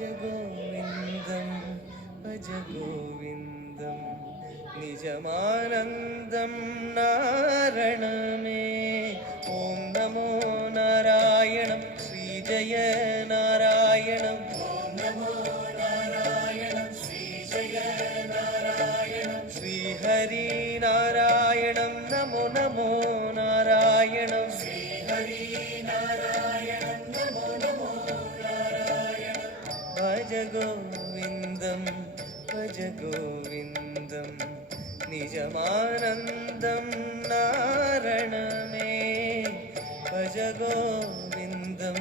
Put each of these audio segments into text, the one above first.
गोविन्दं भज गोविन्दं निजमानन्दं नारणमे ॐ नमो नारायणं श्रीजय नारायणं ॐ नमो नारायणं श्रीजय नारायणं श्रीहरि नारायणं नमो नमो नारायणं श्रीहरि नारायणं नमो नमो नारायणं भज गोविन्दं भज गोविन्दं निजमानन्दं नारणमे भज गोविन्दं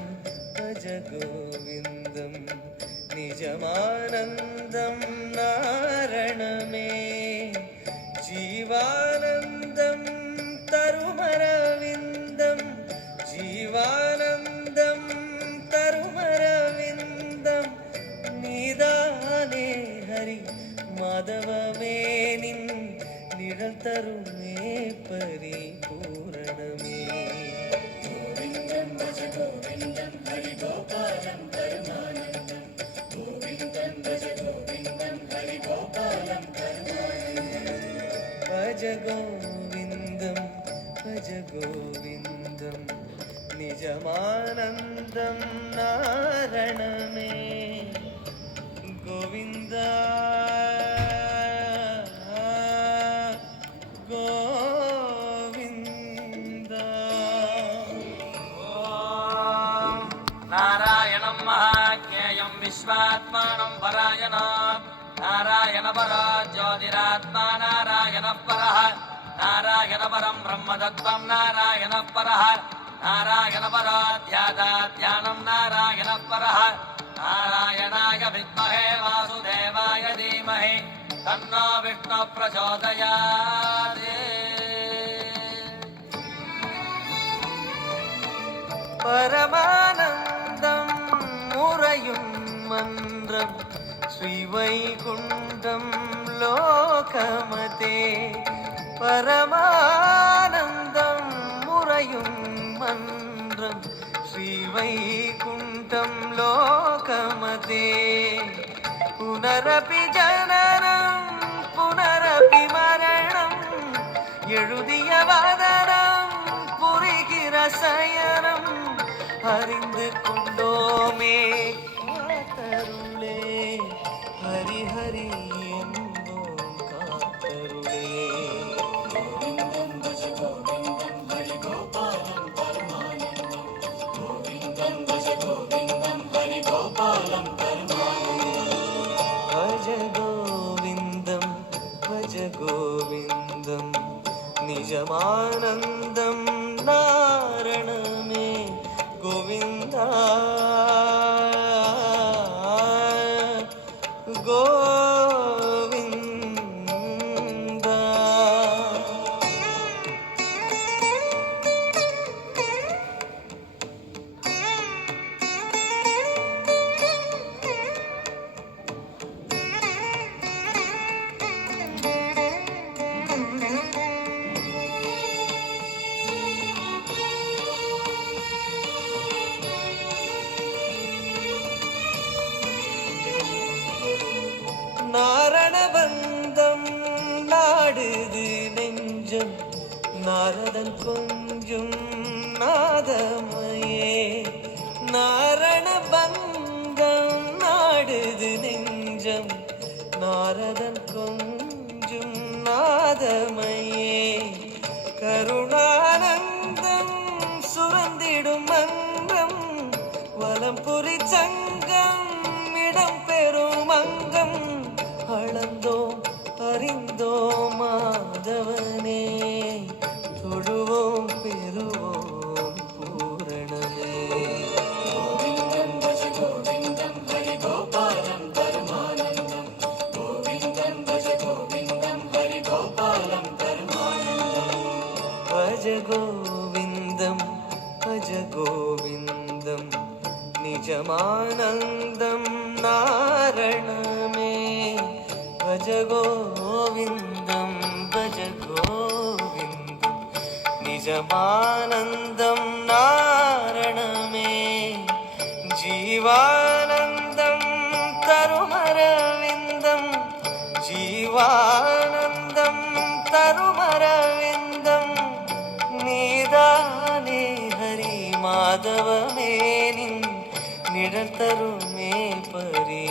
भज गोविन्दं निजमानन्दं नारणमे जीवानन्दं तरुमरविन्दं जीवानन्दं तरुमरविन्दं निदाने हरि माधवमे निन् निழல் தருமே परिपूरणमे गोविन्दं भज गोविन्दं हरि गोपालं परमानन्दं गोविन्दं भज गोविन्दं हरि गोपालं परमानन्दं भज गोविन्दं भज गोविन्दं निजमानन्दं नारणमे गोविन्द गोविन्द नारायणं महाज्ञेयं विश्वात्मानं परायणं नारायणपरो ज्योतिरात्मा नारायणः परः नारायणपरं ब्रह्मतत्त्वं नारायणः परः नारायणपरो ध्यानं नारायणः परः नारायणाय विद्महे वासुदेवाय धीमहि तन्नो विष्णुः प्रचोदयात् परमानन्दं मुरयुं मन्द्रं श्रीवैकुण्ठं लोकमते परमानन्दं मुरयुं मन्द्रं श्रीवैकुण्ठं लोकमते पुनरपि जननं पुनरपि मरणं எழுதிய வதனம் புரிகிற சயனம் அறிந்து கொண்டோமே காத்தருளே ஹரி ஹரி என்போம் காத்தருளே கோவிந்தம் பஜ கோவிந்தம் ஹரி கோபாலம் பரமானந்தம் கோவிந்தம் பஜ கோவிந்தம் ஹரி கோபாலம் பரமானந்தம் பஜ கோவிந்தம் பஜ கோவிந்தம் निजमानन्दं नारणमे गोविन्द गोविन्द நாரணபந்தம் நாடுது நெஞ்சம் நாரதன் கொஞ்சும் நாதமயே நாரணபந்தம் நாடுது நெஞ்சம் நாரதன் கொஞ்சும் நாதமயே கருணானந்தம் சுரந்திடும் மன்றம் வலம்புரி சங்கம் இடம் பெறும் அங்கம் அளந்தோம் அறிந்தோம் மாதவனே தொழுவோம் பெறுவோம் பூரணமே கோவிந்தம் பஜ கோவிந்தம் ஹரி கோபாலம் பரமானந்தம் கோவிந்தம் பஜ கோவிந்தம் ஹரி கோபாலம் பரமானந்தம் பஜ கோவிந்தம் பஜ கோவிந்தம் निजमानन्दं नारणमे भज गोविन्दं भज गोविन्दं निजमानन्दं नारणमे जीवानन्दं தருமரவிந்தம் ஜீவானந்தம் தருமரவிந்தம் நீதானே ஹரி மாதவமே நின் நிழல் தருமே பரி